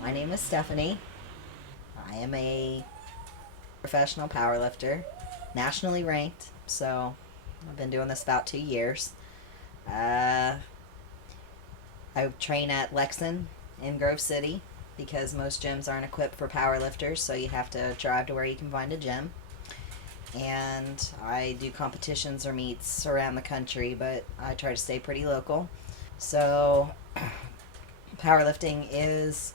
My name is Stephanie. I am a professional powerlifter, nationally ranked. So I've been doing this about 2 years. Uh, I train at Lexington in Grove City because most gyms aren't equipped for powerlifters, so you have to drive to where you can find a gym. And I do competitions or meets around the country, but I try to stay pretty local. So powerlifting is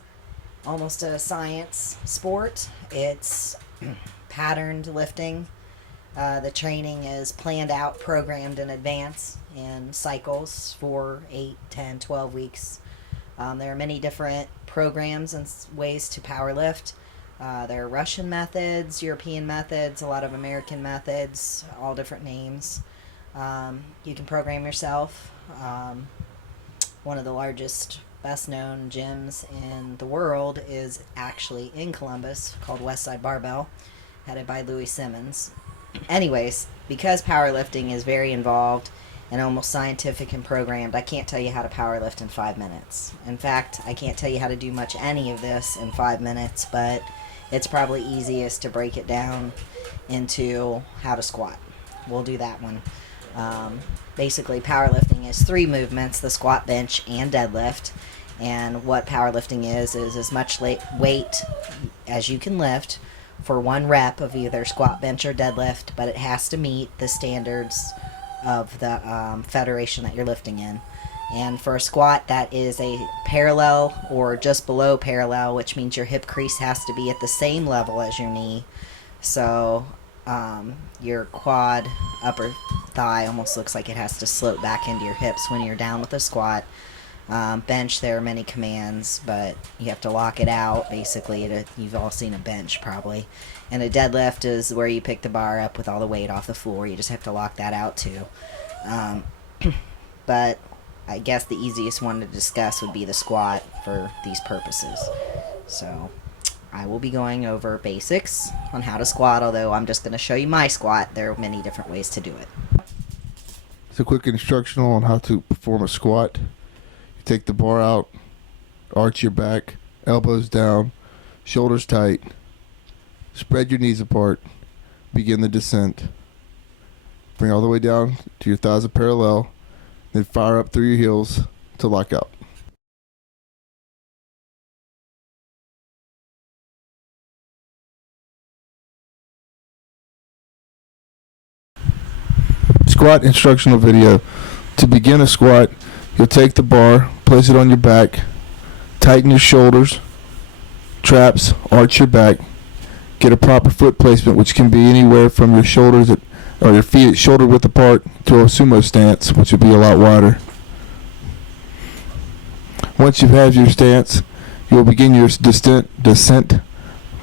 almost a science sport. It's patterned lifting. The training is planned out, programmed in advance in cycles for 8, 10, 12 weeks. There are many different programs and ways to power lift. There are Russian methods, European methods, a lot of American methods, all different names. You can program yourself. One of the largest, best known gyms in the world is actually in Columbus, called Westside Barbell, headed by Louis Simmons. Anyways, because powerlifting is very involved and almost scientific and programmed, I can't tell you how to powerlift in 5 minutes. In fact, I can't tell you how to do much any of this in 5 minutes, but it's probably easiest to break it down into how to squat. We'll do that one. Basically, powerlifting is 3 movements: the squat, bench, and deadlift. And what powerlifting is as much weight as you can lift for 1 rep of either squat, bench, or deadlift, but it has to meet the standards of the federation that you're lifting in. And for a squat, that is a parallel or just below parallel, which means your hip crease has to be at the same level as your knee. So your quad, upper thigh almost looks like it has to slope back into your hips when you're down with a squat. Bench, there are many commands, but you have to lock it out, basically. You've all seen a bench, probably. And a deadlift is where you pick the bar up with all the weight off the floor. You just have to lock that out, too. But I guess the easiest one to discuss would be the squat for these purposes. So I will be going over basics on how to squat, although I'm just going to show you my squat. There are many different ways to do it. It's a quick instructional on how to perform a squat. You take the bar out, arch your back, elbows down, shoulders tight, spread your knees apart, begin the descent. Bring all the way down to your thighs are parallel, then fire up through your heels to lock out. Squat instructional video. To begin a squat, you'll take the bar, place it on your back, tighten your shoulders, traps, arch your back, get a proper foot placement, which can be anywhere from your shoulders or your feet shoulder width apart to a sumo stance, which would be a lot wider. Once you have your stance, you'll begin your descent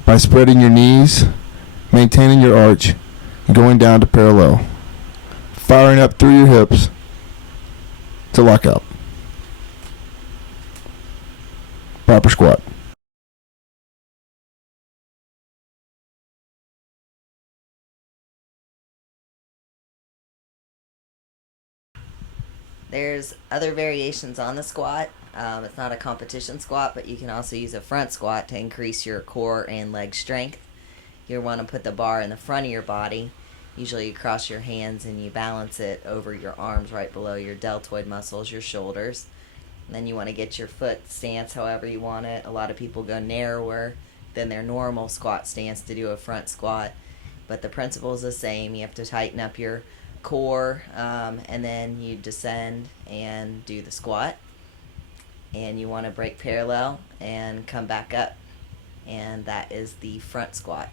by spreading your knees, maintaining your arch, and going down to parallel, firing up through your hips to lock out. Proper squat. There's other variations on the squat. It's not a competition squat, but you can also use a front squat to increase your core and leg strength. You want to put the bar in the front of your body. Usually you cross your hands and you balance it over your arms right below your deltoid muscles, your shoulders. And then you want to get your foot stance however you want it. A lot of people go narrower than their normal squat stance to do a front squat. But the principle is the same. You have to tighten up your core, and then you descend and do the squat. And you want to break parallel and come back up. And that is the front squat.